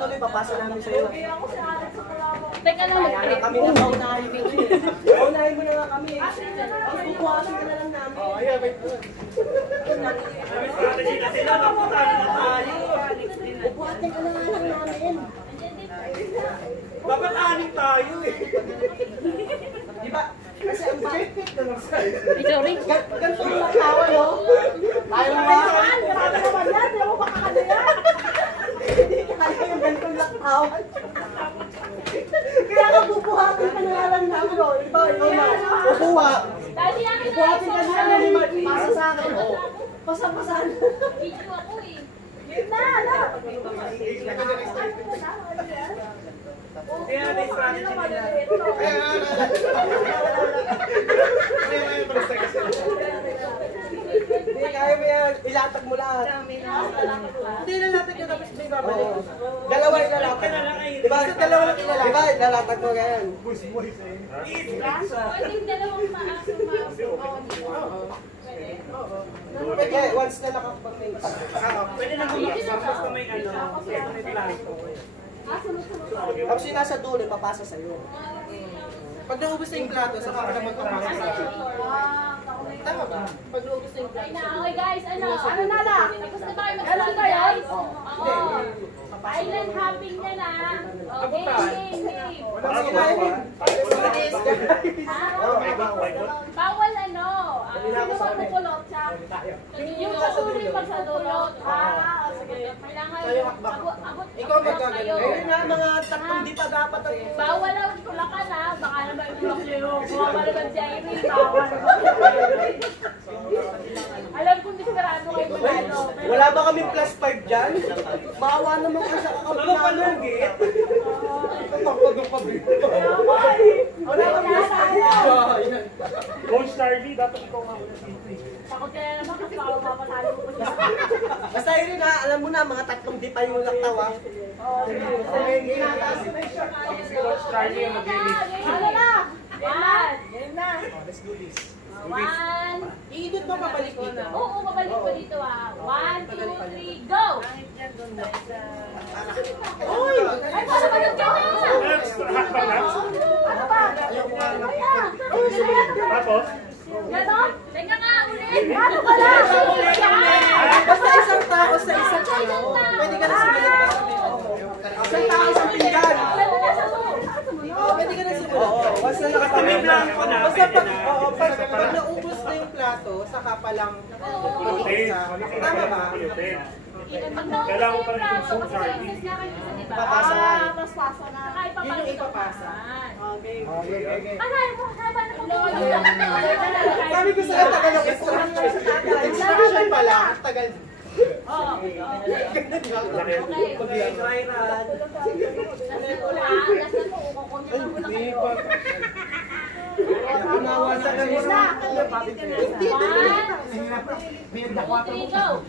tuloy, papasa namin sa'yo. Teka lang, Kami na paunahin mo eh. Paunahin mo na nga kami. Bubuhatin ka na lang namin. Oo, ayan, wait. Strategy na sila, naputali na tayo. Bubuhatin ka na lang namin. Bakit aning tayo eh? Diba? Kasi ang bakit sorry. ganito ang nakawa, no? Tayo ba? Grabe naman yan, di mo makakala yan. Hindi kaya yung ganitong laktawan. Kaya ka bubuhatin ka na lang namin, no? Iba, ikaw na. Bubuha. Bubuhatin ka na lang namin. Pasa sa akin, oh. Pasa-pasan. Video ako eh. Yun na, na. Kaya na strategy nila. Hindi, kaya mo yan. Ilatag mo lahat. Hindi, ilatag nyo tapos may babalik. Dalawa ilalapag. Diba? Dalawa lang ilalapag. Diba? Ilalapag mo ganyan. Pwedeng dalawang maaso. Pwede, once na nakapag-main. Pwede na humaksak basta may ano, may plano. Tapos yung nasa dulo, papasa sa'yo. Pag naubos na yung plato, saka ka naman papasa sa'yo. Tama ba? Pag naubos na yung plato. Okay guys, ano na lang? Tapos na ba kayo mag-alala guys? Island hopping na lang. Okay, game. Walang sinayin. Bawal ano? Sino magpupulot siya? Yung susuri pag sa dulot. Kailangan abot. Ikaw magkagano. Ayun na, mga tatlong di pa dapat ang... Bawal ang tulakan ha. Baka naman tulak niyo. Baka naman si Irene. Bawal. Alam kong diskarado kayo manalo. Wala ba kami plus 5 dyan? Maawa naman kayo sa kakampi namin. Palugit. Pagpagpagpagpag. Wala kami plus 5. Coach Charlie, dapat ikaw nga. Takot ka na naman kasi baka mapapatalo ko pa siya. Basta yun na, alam mo na, mga tatlong di pa yung laktawa. Coach Charlie ang mag-lead. Ano na? Game na. Let's do this. One. Iidot mo pabalik dito. Oo, babalik ko dito ah. 1, 2, 3, go! Uy! Ay, para balot ka na! Hakbang na. Tapos? Ganon? Teka nga, ulit! Ano ka na? Basta isang tao sa isang ano, pwede ka na sumunod pa sa dito. Isang tao sa pinggan. Oo, pwede ka na sumunod. Basta Kami blanco na. Basta pag naubos na yung plato, saka pa lang mag-isa. Tama ba? Kailangan ko pa rin yung Coach Charlie. Papasa. Paspasa na. Yun yung ipapasa. Okay. Sabi ko sa'yo, tagal ng instruction. Instruction pala, tagal. Try run. Unawa sa kanila. Hindi, go!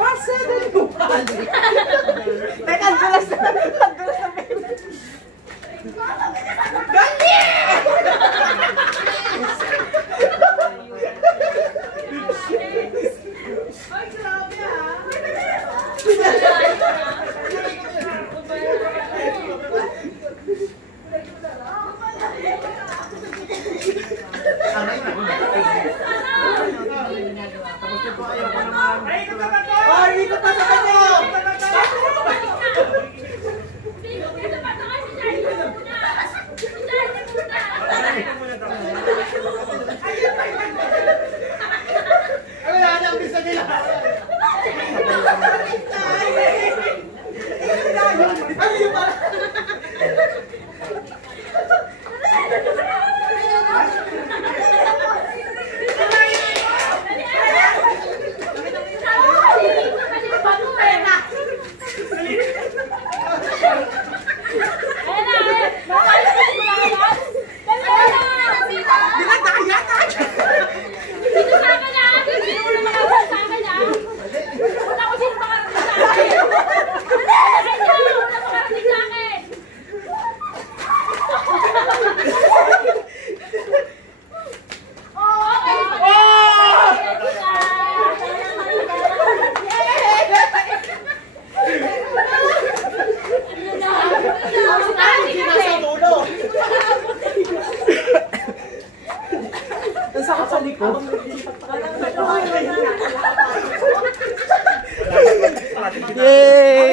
Pasa na yung balik. Teka, ang dulas na. Ang dulas na. Gali! Ay, grabe ah. Ay, dito pa sa kanya! sakit sa likod. Walang ano, Yay!